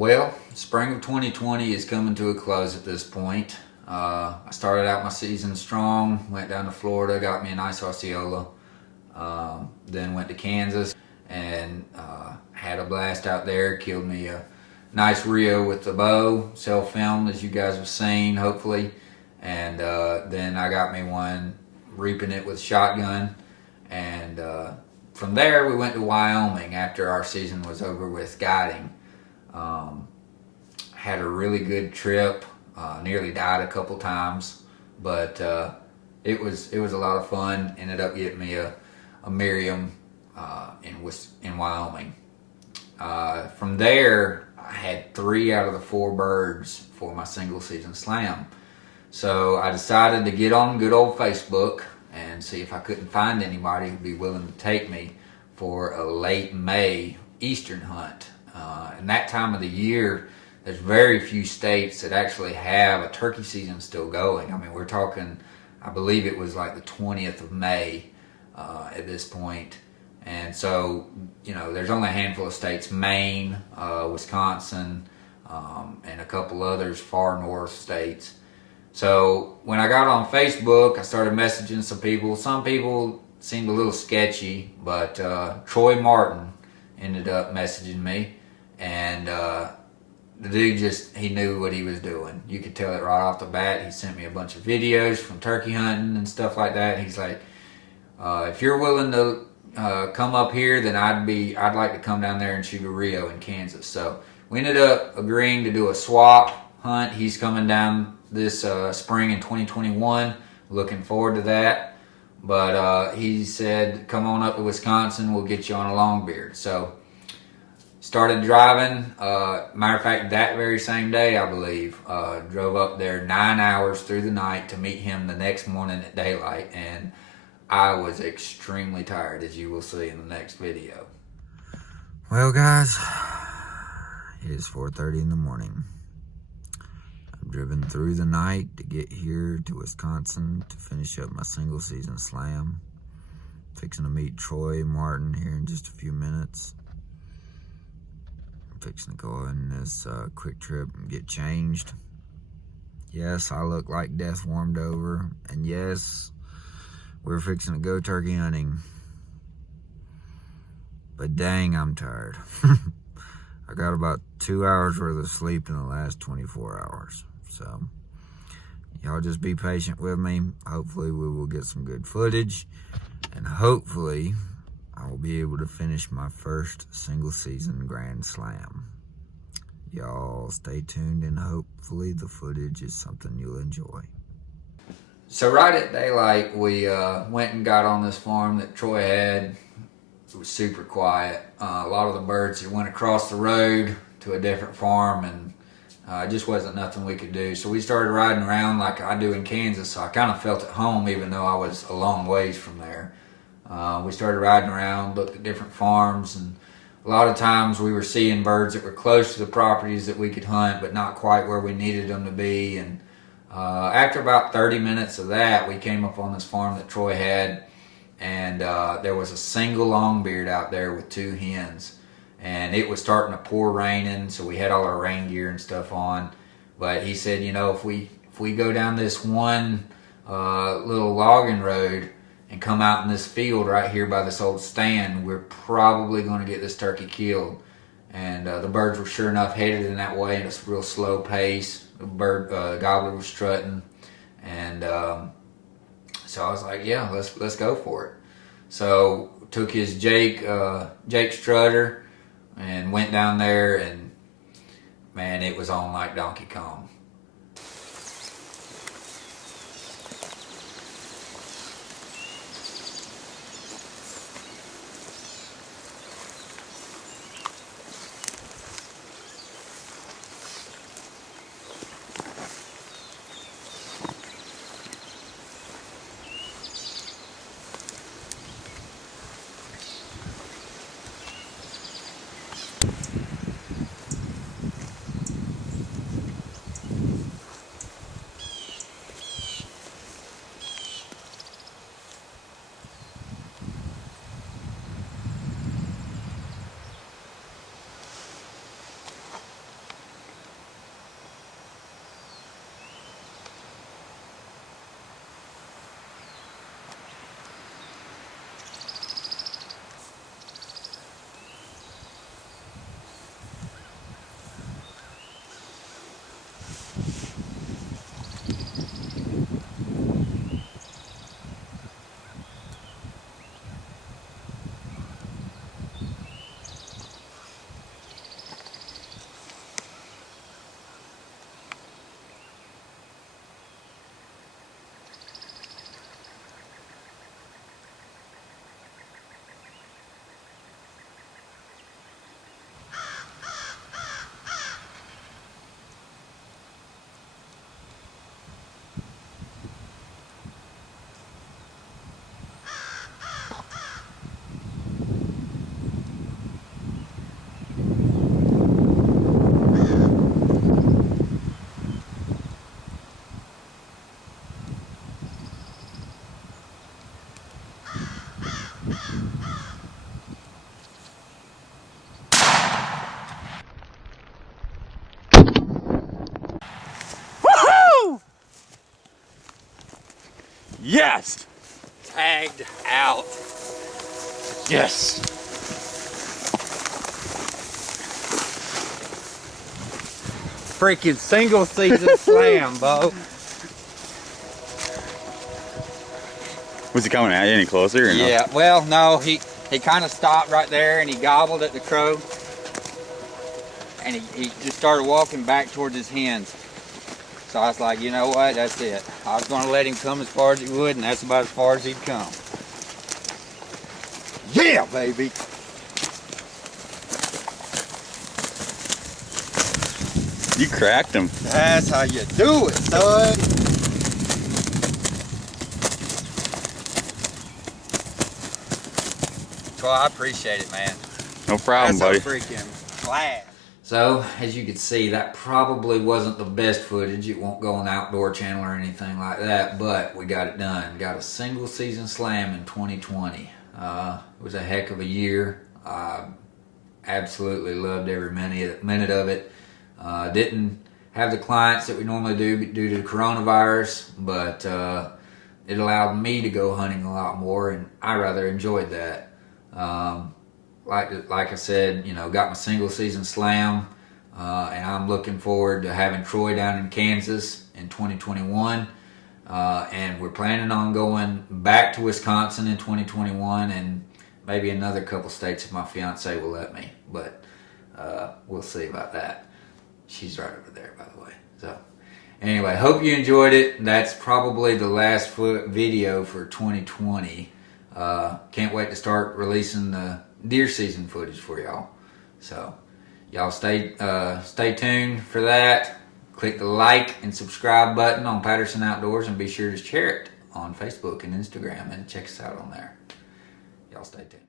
Well, spring of 2020 is coming to a close at this point. I started out my season strong, went down to Florida, got me a nice Osceola, then went to Kansas and had a blast out there, killed me a nice Rio with the bow, self-filmed as you guys have seen, hopefully. And then I got me one reaping it with shotgun. And from there we went to Wyoming after our season was over with guiding. Had a really good trip. Nearly died a couple times, but it was a lot of fun. Ended up getting me a Merriam in Wyoming. From there, I had 3 out of the 4 birds for my single season slam. So I decided to get on good old Facebook and see if I couldn't find anybody who'd be willing to take me for a late May eastern hunt. And that time of the year, there's very few states that actually have a turkey season still going. I mean, we're talking, I believe it was like the 20th of May at this point. And so, you know, there's only a handful of states, Maine, Wisconsin, and a couple others far north states. So when I got on Facebook, I started messaging some people. Some people seemed a little sketchy, but Troy Martin ended up messaging me. And the dude he knew what he was doing. You could tell it right off the bat. He sent me a bunch of videos from turkey hunting and stuff like that. He's like, if you're willing to come up here, then I'd like to come down there and shoot a Rio in Kansas. So we ended up agreeing to do a swap hunt. He's coming down this spring in 2021. Looking forward to that. But he said, come on up to Wisconsin. We'll get you on a longbeard. So started driving. Matter of fact, that very same day, I believe, drove up there 9 hours through the night to meet him the next morning at daylight. And I was extremely tired, as you will see in the next video. Well, guys, it is 4:30 in the morning. I've driven through the night to get here to Wisconsin to finish up my single season slam. Fixing to meet Troy Martin here in just a few minutes. Fixing to go on this quick trip and get changed. Yes, I look like death warmed over. And yes, we're fixing to go turkey hunting. But dang, I'm tired. I got about 2 hours worth of sleep in the last 24 hours. So, y'all just be patient with me. Hopefully we will get some good footage. And hopefully I will be able to finish my first single season Grand Slam. Y'all stay tuned and hopefully the footage is something you'll enjoy. So right at daylight, we went and got on this farm that Troy had. It was super quiet. A lot of the birds had went across the road to a different farm, and it just wasn't nothing we could do. So we started riding around like I do in Kansas, so I kind of felt at home even though I was a long ways from there. We started riding around, looked at different farms, and a lot of times we were seeing birds that were close to the properties that we could hunt, but not quite where we needed them to be. And after about 30 minutes of that, we came up on this farm that Troy had, and there was a single longbeard out there with 2 hens. And it was starting to pour raining, so we had all our rain gear and stuff on. But he said, you know, if we go down this one little logging road and come out in this field right here by this old stand, we're probably going to get this turkey killed. And the birds were sure enough headed in that way in a real slow pace. The gobbler was strutting, and so I was like, yeah, let's go for it. So took his Jake Strutter and went down there, and man, it was on like Donkey Kong. Yes! Tagged out. Yes! Freaking single season slam, Bo. Was he coming at you any closer or no? Yeah, well, no, he kind of stopped right there and he gobbled at the crow. And he just started walking back towards his hens. So I was like, you know what, that's it. I was going to let him come as far as he would, and that's about as far as he'd come. Yeah, baby! You cracked him. That's how you do it, son. Well, I appreciate it, man. No problem, buddy. That's a freaking class. So, as you can see, that probably wasn't the best footage. It won't go on the Outdoor Channel or anything like that, but we got it done. Got a single season slam in 2020. It was a heck of a year. Absolutely loved every minute of it. Didn't have the clients that we normally do due to the coronavirus, but it allowed me to go hunting a lot more, and I rather enjoyed that. Like I said, you know, got my single season slam, and I'm looking forward to having Troy down in Kansas in 2021, and we're planning on going back to Wisconsin in 2021, and maybe another couple states if my fiance will let me, but we'll see about that. She's right over there, by the way. So anyway, hope you enjoyed it. That's probably the last video for 2020. Can't wait to start releasing the deer season footage for y'all. So y'all stay tuned for that. Click the like and subscribe button on Patterson Outdoors, and be sure to share it on Facebook and Instagram, and check us out on there. Y'all stay tuned.